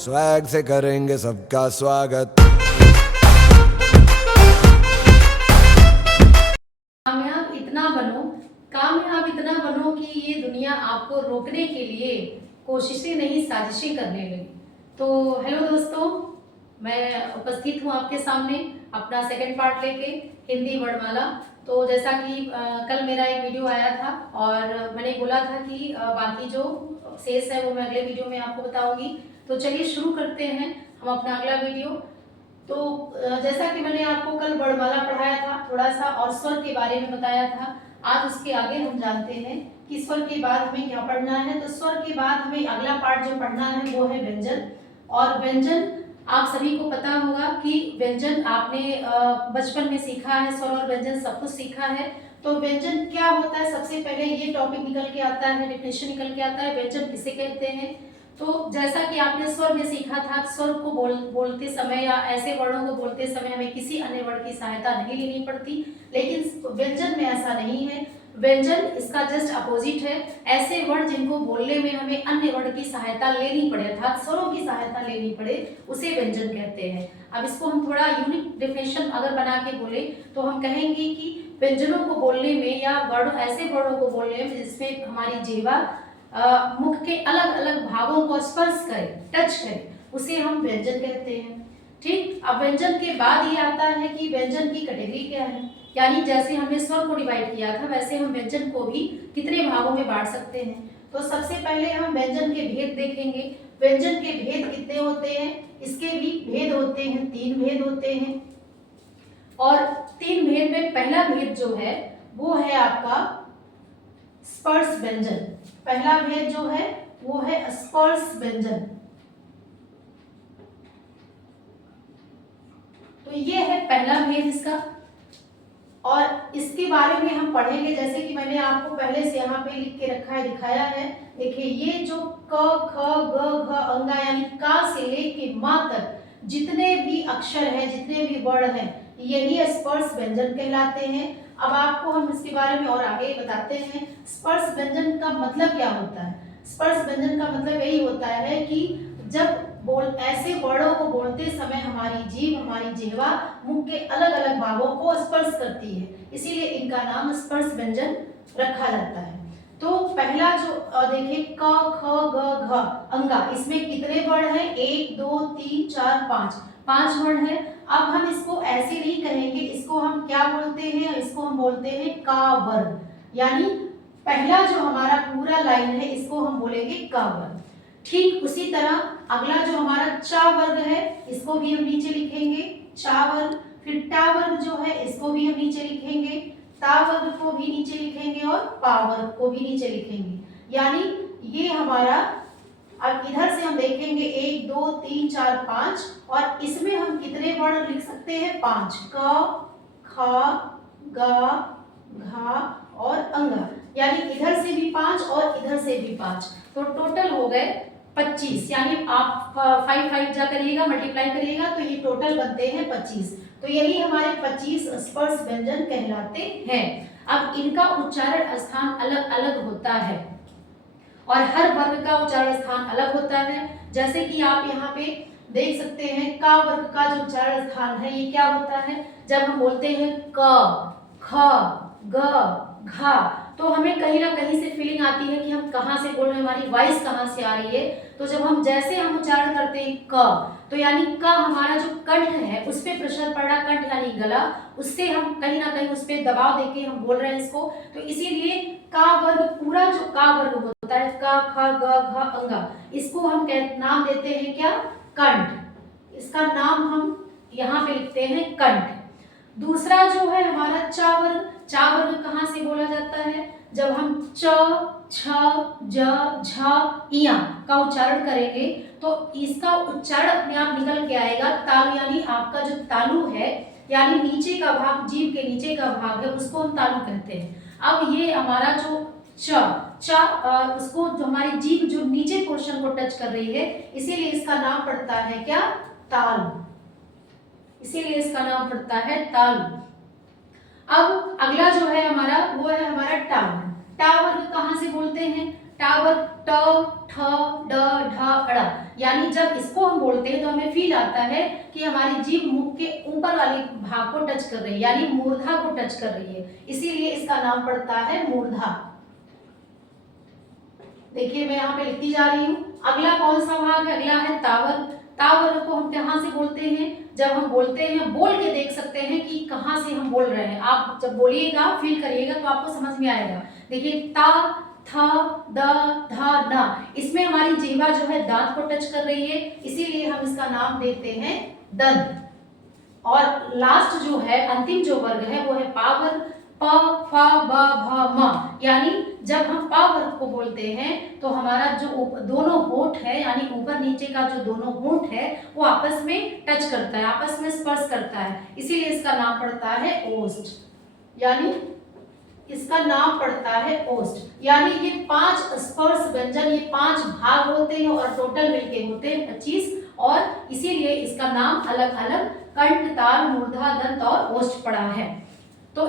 Swag से करेंगे सबका स्वागत। कामयाब इतना बनो, कामयाब इतना बनो कि ये दुनिया आपको रोकने के लिए कोशिशें नहीं साजिशें करने लगी। तो हेलो दोस्तों, मैं उपस्थित हूँ आपके सामने अपना सेकंड पार्ट लेके, हिंदी वर्णमाला। तो जैसा कि कल मेरा एक वीडियो आया था और मैंने बोला था कि बाकी जो शेष है वो मैं अगले वीडियो में आपको बताऊंगी। तो चलिए शुरू करते हैं हम अपना अगला वीडियो। तो जैसा कि मैंने आपको कल वर्णमाला पढ़ाया था, थोड़ा सा और स्वर के बारे में बताया था। आज उसके आगे हम जानते हैं कि स्वर के बाद हमें क्या पढ़ना है। तो स्वर के बाद हमें अगला पार्ट जो पढ़ना है वो है व्यंजन। और व्यंजन आप सभी को पता होगा कि व्यंजन आपने बचपन में सीखा है, स्वर और व्यंजन सब कुछ सीखा है। तो व्यंजन क्या होता है, सबसे पहले ये टॉपिक निकल के आता है, डेफिनेशन निकल के आता है, व्यंजन किसे कहते हैं। तो जैसा कि आपने स्वर में सीखा था, स्वर को बोलते समय या ऐसे वर्णों को बोलते समय हमें किसी अन्य वर्ण की सहायता नहीं लेनी पड़ती, लेकिन व्यंजन में ऐसा नहीं है। व्यंजन इसका जस्ट अपोजिट है। ऐसे वर्ण जिनको बोलने में हमें अन्य वर्ण की सहायता लेनी पड़े, अर्थात स्वरों की सहायता लेनी पड़े, उसे व्यंजन कहते हैं। अब इसको हम थोड़ा यूनिक डेफिनेशन अगर बना के बोले तो हम कहेंगे कि व्यंजनों को बोलने में या वर्ण ऐसे वर्णों को बोलने में जिसमें हमारी जीवा मुख के अलग अलग भागों को स्पर्श करे, टच करे, उसे हम व्यंजन कहते हैं। ठीक, अब व्यंजन के बाद ये आता है कि व्यंजन की कैटेगरी क्या है, यानी जैसे हमने स्वर को डिवाइड किया था वैसे हम व्यंजन को भी कितने भागों में बांट सकते हैं। तो सबसे पहले हम व्यंजन के भेद देखेंगे। व्यंजन के भेद कितने होते हैं, इसके भी भेद होते हैं, 3 भेद होते हैं। और 3 भेद में पहला भेद जो है वो है आपका स्पर्श व्यंजन। पहला भेद जो है वो है स्पर्श व्यंजन। तो ये है पहला भेद इसका, और इसके बारे में हम पढ़ेंगे जैसे कि मैंने आपको पहले से यहाँ पे लिख के रखा है, दिखाया है। देखिए ये जो क ख ग घ अंगा यानी का से लेके माँ तक जितने भी अक्षर हैं, जितने भी वर्ण हैं, यही स्पर्श व्यंजन कहलाते हैं। अब आपको हम इसके बारे में और आगे बताते हैं। स्पर्श व्यंजन का मतलब क्या होता है। स्पर्श व्यंजन का मतलब यही होता है कि जब ऐसे वर्णों को बोलते समय हमारी जीभ, हमारी जिह्वा मुंह के अलग अलग भागों को स्पर्श करती है, इसीलिए इनका नाम स्पर्श व्यंजन रखा जाता है। तो पहला जो देखिए क ख ग घ अंगा, इसमें कितने वर्ण हैं, 1 2 3 4 5 वर्ण है। अब हम इसको ऐसे नहीं कहेंगे, इसको हम क्या बोलते हैं, इसको हम बोलते हैं का वर्ग, यानी पहला जो हमारा पूरा लाइन है इसको हम बोलेंगे का वर्ग। ठीक उसी तरह अगला जो हमारा चा वर्ग है इसको भी हम नीचे लिखेंगे, चा वर्ग। फिर टा वर्ग जो है इसको भी हम नीचे लिखेंगे, ता वर्ग को भी नीचे लिखेंगे और पा वर्ग को भी नीचे लिखेंगे। यानी ये हमारा, अब इधर से हम देखेंगे 1 2 3 4 5, और इसमें हम कितने वर्ण लिख सकते हैं, 5, क ख ग घा और अंगा, यानी इधर से भी 5 और इधर से भी 5, तो टोटल हो गए 25। यानी आप 5 5 जा करिएगा, मल्टीप्लाई करिएगा तो ये टोटल बनते हैं 25। तो यही हमारे 25 स्पर्श व्यंजन कहलाते हैं। अब इनका उच्चारण स्थान अलग अलग होता है और हर वर्ग का उच्चारण स्थान अलग होता है। जैसे कि आप यहाँ पे देख सकते हैं का वर्ग का जो उच्चारण स्थान है ये क्या होता है, जब हम बोलते हैं क ख ग घा, तो हमें कहीं ना कहीं से फीलिंग आती है कि हम कहाँ से बोल रहे हैं, हमारी वॉइस कहाँ से आ रही है। तो जब हम जैसे हम उच्चारण करते हैं क, तो यानी का हमारा जो कंठ है उस पे प्रेशर पड़ रहा, कंठ यानी गला, उससे हम कहीं ना कहीं उस पे दबाव देके हम बोल रहे हैं इसको। तो इसीलिए का वर्ग, पूरा जो का वर्ग होता है का ख ग घ अंगा, इसको हम नाम देते हैं क्या, कंठ। इसका नाम हम यहाँ पे लिखते हैं कंठ। दूसरा जो है हमारा चा वर्ग। चा वर्ग कहाँ से बोला जाता है, जब हम च छ ज झ इया का उच्चारण करेंगे तो इसका उच्चारण अपने आप निकल के आएगा तालु, यानी आपका जो तालु है, यानी नीचे का भाग, जीभ के नीचे का भाग है, उसको हम तालु कहते हैं। अब ये हमारा जो उसको जो हमारी जीभ जो नीचे पोर्शन को टच कर रही है, इसीलिए इसका नाम पड़ता है क्या, तालु, इसीलिए इसका नाम पड़ता है तालु। अब अगला जो है हमारा वो है हमारा टा वर्ग। टा वर्ग कहाँ से बोलते हैं, टावर ट ठ ड ढ ड़, यानी जब इसको हम बोलते हैं तो हमें फील आता है कि हमारी जीभ मुख के ऊपर वाले भाग को टच कर रही है, यानी मूर्धा को टच कर रही है, इसीलिए इसका नाम पड़ता है मूर्धा। देखिए मैं यहाँ पे लिखती जा रही हूँ। अगला कौन सा भाग है? अगला है तावर। तावर को हम कहाँ से बोलते हैं? जब हम बोलते हैं, बोल के देख सकते हैं कि कहाँ से हम बोल रहे हैं। आप जब बोलिएगा, फील करिएगा तो आपको समझ में आएगा। देखिए ता थ द ध न, इसमें हमारी जीवा जो है दांत को टच कर रही है, इसीलिए हम इसका नाम देते हैं दंत। और लास्ट जो है, अंतिम जो वर्ग है वो है पावर। प फ ब भ म, यानी जब हम प वर्ग को बोलते हैं तो हमारा जो दोनों होंठ है, यानी ऊपर नीचे का जो दोनों होंठ है वो आपस में टच करता है, आपस में स्पर्श करता है, इसीलिए इसका नाम पड़ता है ओष्ठ। यानी इसका नाम पड़ता है ओष्ठ। यानी ये 5 स्पर्श व्यंजन, ये 5 भाग होते हैं और टोटल मिलके होते हैं 25, और इसीलिए इसका नाम अलग अलग कंठ, ताल, मूर्धा, दंत और ओष्ठ पड़ा है। तो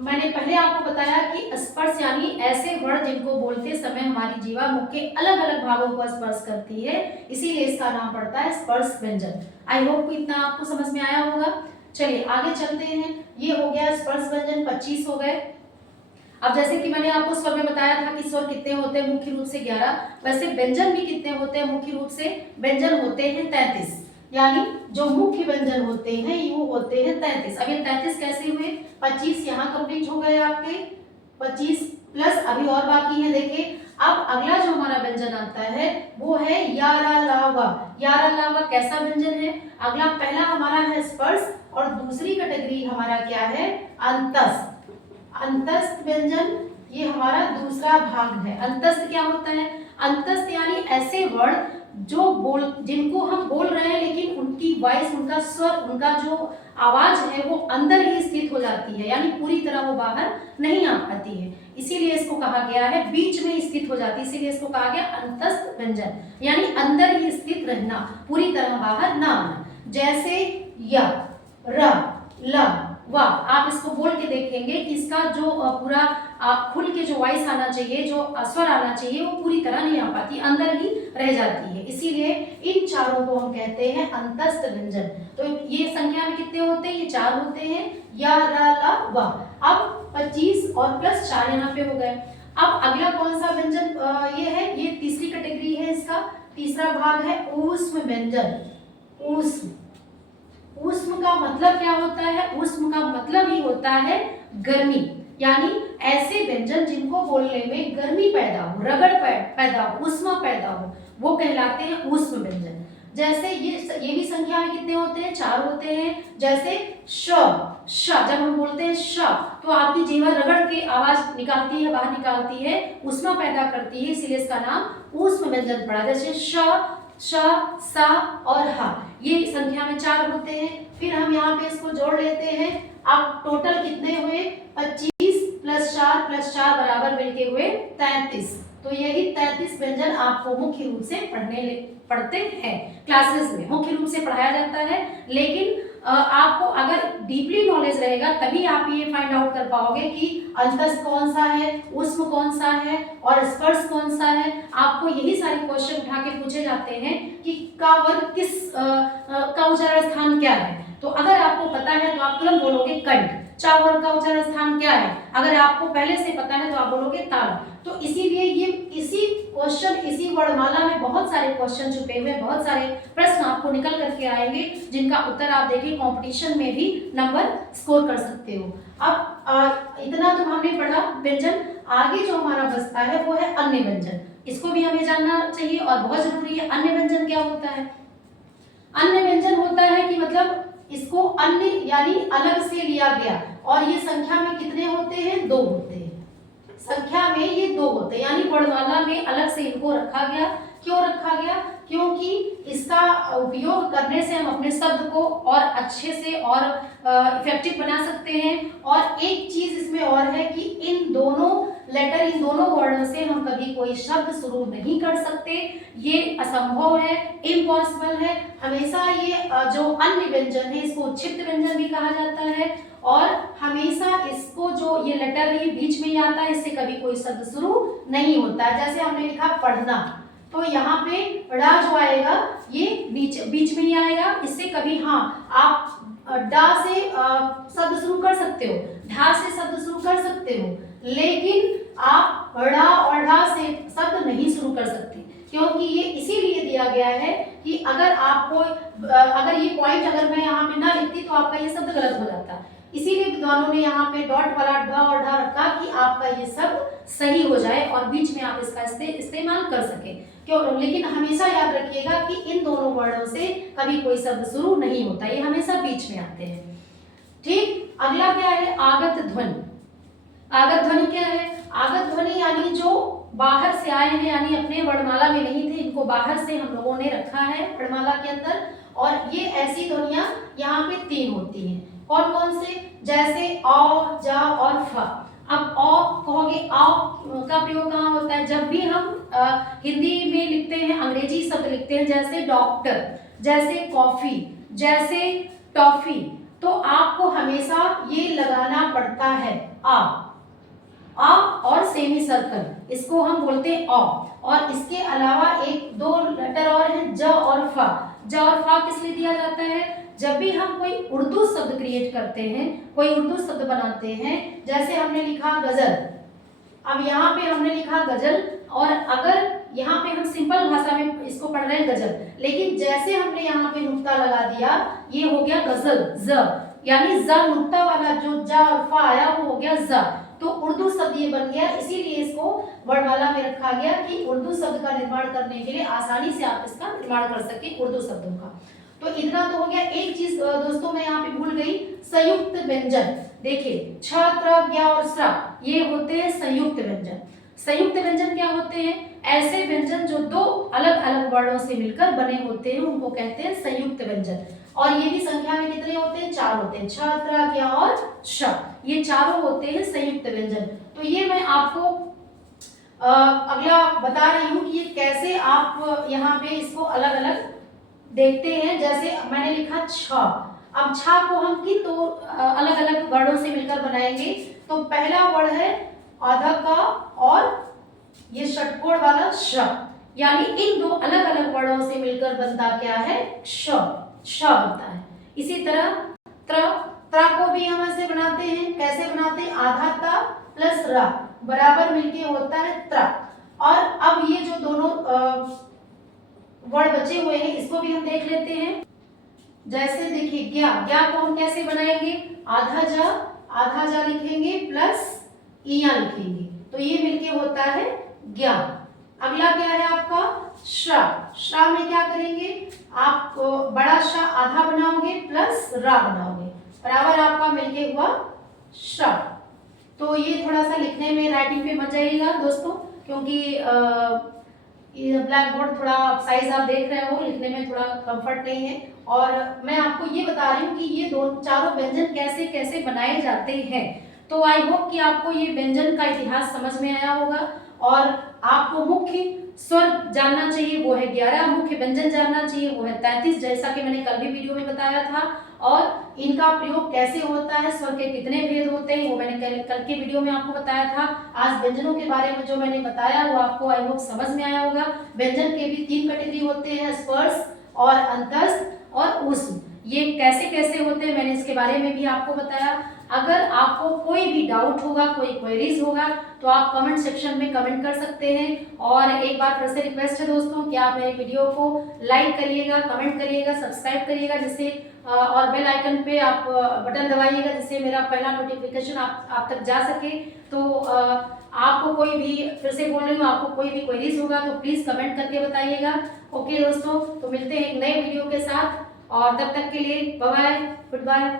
मैंने पहले आपको बताया कि स्पर्श यानी ऐसे वर्ण जिनको बोलते समय हमारी जीवा मुख के अलग अलग भागों को स्पर्श करती है, इसीलिए इसका नाम पड़ता है स्पर्श व्यंजन। आई होप कि इतना आपको समझ में आया होगा। चलिए आगे चलते हैं। ये हो गया स्पर्श व्यंजन, 25 हो गए। अब जैसे कि मैंने आपको स्वर में बताया था कि स्वर कितने होते हैं, मुख्य रूप से 11, वैसे व्यंजन भी कितने होते हैं? मुख्य रूप से व्यंजन होते हैं 33, यानी जो मुख्य व्यंजन होते हैं वो होते हैं 33। अब ये 33 कैसे हुए? 25 यहाँ कंप्लीट हो गए आपके, 25 प्लस अभी और बाकी है। देखिए अब अगला जो हमारा व्यंजन आता है वो है यारा लावा। यारा लावा कैसा व्यंजन है? अगला पहला हमारा है स्पर्श और दूसरी कैटेगरी हमारा क्या है? अंतस्थ। अंतस्थ व्यंजन ये हमारा दूसरा भाग है। अंतस्थ क्या होता है? अंतस्थ यानी ऐसे वर्ण जो जिनको हम बोल रहे हैं लेकिन उनकी वॉइस, उनका स्वर, उनका जो आवाज है वो अंदर ही स्थित हो जाती है, यानी पूरी तरह वो बाहर नहीं आ पाती है, इसीलिए इसको कहा गया है बीच में स्थित हो जाती है, इसीलिए इसको कहा गया अंतस्थ व्यंजन, यानी अंदर ही स्थित रहना, पूरी तरह बाहर ना आना। जैसे य, र, ल, व, आप इसको बोल के देखेंगे कि इसका जो पूरा खुल के जो वॉइस आना चाहिए, जो स्वर आना चाहिए, वो पूरी तरह नहीं आ पाती, अंदर ही रह जाती है, इसीलिए इन चारों को हम कहते हैं अंतस्थ व्यंजन। तो ये संख्या में कितने होते हैं? ये 4 होते हैं, या, र, ल, व। अब 25 और प्लस 4 यहाँ पे हो गए। अब अगला कौन सा व्यंजन ये है? ये तीसरी कैटेगरी है, इसका तीसरा भाग है ऊष्म व्यंजन। ऊष्म, ऊष्म का मतलब क्या होता है? ऊष्म का मतलब ही होता है गर्मी, यानी ऐसे व्यंजन जिनको बोलने में गर्मी पैदा हो, रगड़ पैदा हो, ऊष्मा पैदा हो, वो कहलाते हैं ऊष्म व्यंजन। जैसे ये भी संख्या में कितने होते हैं? 4 होते हैं। जैसे श, जब हम बोलते हैं श तो आपकी जीवा रगड़ के आवाज निकालती है, बाहर निकालती है, ऊष्मा पैदा करती है, इसीलिए इसका नाम ऊष्म व्यंजन पड़ा। जैसे श, सा और हा, ये संख्या में 4 होते हैं। फिर हम यहाँ पे इसको जोड़ लेते हैं। अब टोटल कितने हुए? 25 प्लस 4 प्लस 4 बराबर मिलके हुए 33। तो यही 33 व्यंजन आपको मुख्य रूप से पढ़ते हैं क्लासेस में, मुख्य रूप से पढ़ाया जाता है। लेकिन आपको अगर डीपली नॉलेज रहेगा तभी आप ये फाइंड आउट कर पाओगे कि अंतस्थ कौन सा है, ऊष्म कौन सा है और स्पर्श कौन सा है। आपको यही सारे क्वेश्चन उठा के पूछे जाते हैं कि का वर्ग किस का उच्चारण स्थान क्या है। तो अगर आपको पता है तो आप तुरंत बोलोगे कंठ। चा वर्ग का उच्चारण स्थान क्या है? अगर आपको पहले से पता है तो आप बोलोगे ताल। तो इसीलिए ये इसी क्वेश्चन, इसी वर्णमाला में बहुत सारे क्वेश्चन छुपे हुए, बहुत सारे प्रश्न आपको निकल करके आएंगे जिनका उत्तर आप देखिए कंपटीशन में भी नंबर स्कोर कर सकते हो। अब इतना तो हमने पढ़ा व्यंजन। आगे जो हमारा बचता है वो है अन्य व्यंजन। इसको भी हमें जानना चाहिए और बहुत जरूरी है। अन्य व्यंजन क्या होता है? अन्य व्यंजन होता है कि मतलब इसको अन्य यानी अलग से लिया गया, और ये संख्या में कितने होते हैं? 2 होते हैं। संख्या में ये 2 होते हैं, यानी वर्णमाला में अलग से इनको रखा गया। क्यों रखा गया? क्योंकि इसका उपयोग करने से हम अपने शब्द को और अच्छे से और इफेक्टिव बना सकते हैं। और एक चीज इसमें और है कि इन दोनों लेटर इन दोनों वर्णों से हम कभी कोई शब्द शुरू नहीं कर सकते, ये असंभव है, इम्पॉसिबल है। हमेशा ये जो अन्य व्यंजन है इसको उच्छिष्ट व्यंजन भी कहा जाता है और हमेशा इसको जो ये लेटर है बीच में ही आता है, इससे कभी कोई शब्द शुरू नहीं होता है। जैसे हमने लिखा पढ़ना, तो यहाँ पे ड़ा जो आएगा ये बीच में ही आएगा, इससे कभी आप डा से शब्द शुरू कर सकते हो, ढा से शब्द शुरू कर सकते हो, लेकिन आप ड़ा और ढा से शब्द नहीं शुरू कर सकते, क्योंकि ये इसीलिए दिया गया है कि अगर आपको अगर ये पॉइंट अगर मैं यहाँ पे ना लिखती तो आपका ये शब्द गलत हो जाता। इसीलिए विद्वानों ने यहाँ पे डॉट वाला ढ और ढा रखा कि आपका ये शब्द सही हो जाए और बीच में आप इसका इस्तेमाल कर सके। क्यों? लेकिन हमेशा याद रखिएगा कि इन दोनों वर्णों से कभी कोई शब्द शुरू नहीं होता, ये हमेशा बीच में आते हैं। ठीक, अगला क्या है? आगत ध्वनि। आगत ध्वनि क्या है? आगत ध्वनि यानी जो बाहर से आए हैं, यानी अपने वर्णमाला में नहीं थे, इनको बाहर से हम लोगों ने रखा है वर्णमाला के अंदर, और ये ऐसी ध्वनियां यहाँ पे 3 होती हैं। कौन कौन से? जैसे अ, ज और फ। अब अ कहोगे, अ का प्रयोग कहाँ होता है? जब भी हम हिंदी में लिखते हैं, अंग्रेजी शब्द लिखते हैं, जैसे डॉक्टर, जैसे कॉफी, जैसे टॉफी, तो आपको हमेशा ये लगाना पड़ता है आ और सेमी सर्कल, इसको हम बोलते हैं अ। और इसके अलावा 1-2 लेटर और हैं, ज और फ। ज और फ किस लिए दिया जाता है? जब भी हम कोई उर्दू शब्द क्रिएट करते हैं, कोई उर्दू शब्द बनाते हैं, जैसे हमने लिखा गजल, अब यहाँ पे हमने लिखा गजल, और अगर यहाँ पे हम सिंपल भाषा में इसको पढ़ रहे हैं गजल, लेकिन जैसे हमने यहाँ पे नुक्ता लगा दिया, ये हो गया गजल, ज, यानी ज नुक्ता वाला जो ज और फ आया वो हो गया ज, तो उर्दू शब्द ये बन गया। इसीलिए इसको वर्णमाला में रखा गया कि उर्दू शब्द का निर्माण करने के लिए आसानी से आप इसका निर्माण कर सके उर्दू शब्दों का। तो इतना तो हो गया। एक चीज दोस्तों मैं यहाँ पे भूल गई, संयुक्त व्यंजन। देखिए छ, त्र, ज्ञ और स्र, ये होते हैं संयुक्त व्यंजन। संयुक्त व्यंजन क्या होते हैं? ऐसे व्यंजन जो 2 अलग अलग वर्णों से मिलकर बने होते हैं, उनको कहते हैं संयुक्त व्यंजन। और ये भी संख्या में कितने होते हैं? 4 होते हैं, छ, त्र, ज्ञ और श, ये चारों होते हैं संयुक्त व्यंजन। तो ये मैं आपको अगला बता रही हूँ कि ये कैसे आप यहाँ पे इसको अलग अलग देखते हैं। जैसे मैंने लिखा छ, अब छ को हम किन 2 अलग अलग वर्णों से मिलकर बनाएंगे? तो पहला वर्ण है आधा का और ये षटकोण वाला श, यानी इन 2 अलग अलग वर्णों से मिलकर बनता क्या है? श, श बनता है। इसी तरह त्र, त्र को भी हम ऐसे बनाते हैं। कैसे बनाते हैं? आधा ता प्लस रा बराबर मिलके होता है त्र। और अब ये जो दोनों वर्ड बचे हुए हैं इसको भी हम देख लेते हैं। जैसे देखिए ज्ञा, ज्ञा को हम कैसे बनाएंगे? आधा जा लिखेंगे प्लस इया लिखेंगे, तो ये मिलके होता है ज्ञा। अगला क्या है आपका? श्रा। श्रा में क्या करेंगे? आप बड़ा शा आधा बनाओगे प्लस रा बनाओगे, बराबर आपका मिलके हुआ श्रा। तो ये थोड़ा सा लिखने में, राइटिंग पे मत जाइएगा दोस्तों, क्योंकि ये ब्लैक बोर्ड थोड़ा साइज आप देख रहे हो, लिखने में थोड़ा कंफर्ट नहीं है। और मैं आपको ये बता रही हूँ कि ये चारों व्यंजन कैसे कैसे बनाए जाते हैं। तो आई होप कि आपको ये व्यंजन का इतिहास समझ में आया होगा, और आपको मुख्य स्वर जानना चाहिए, वो है 11, मुख्य व्यंजन जानना चाहिए, वो है 33, जैसा कि मैंने कल भी वीडियो में बताया था। और इनका प्रयोग कैसे होता है, स्वर के कितने भेद होते हैं, वो मैंने कल के वीडियो में आपको बताया था। आज व्यंजनों के बारे में जो मैंने बताया वो आपको आई होप समझ में आया होगा। व्यंजन के भी 3 कैटेगरी होते हैं, स्पर्श और अंतस्थ और ऊष्म। ये कैसे कैसे होते हैं मैंने इसके बारे में भी आपको बताया। अगर आपको कोई भी डाउट होगा, कोई क्वेरीज होगा, तो आप कमेंट सेक्शन में कमेंट कर सकते हैं। और एक बार फिर से रिक्वेस्ट है दोस्तों कि आप मेरे वीडियो को लाइक करिएगा, कमेंट करिएगा, सब्सक्राइब करिएगा, जिससे और बेल आइकन पे आप बटन दबाइएगा, जिससे मेरा पहला नोटिफिकेशन आप तक जा सके। तो आपको कोई भी, फिर से बोल रही हूँ, आपको कोई भी क्वेरीज होगा तो प्लीज़ कमेंट करके बताइएगा। ओके दोस्तों, तो मिलते हैं एक नए वीडियो के साथ, और तब तक के लिए बाय बाय, गुड बाय।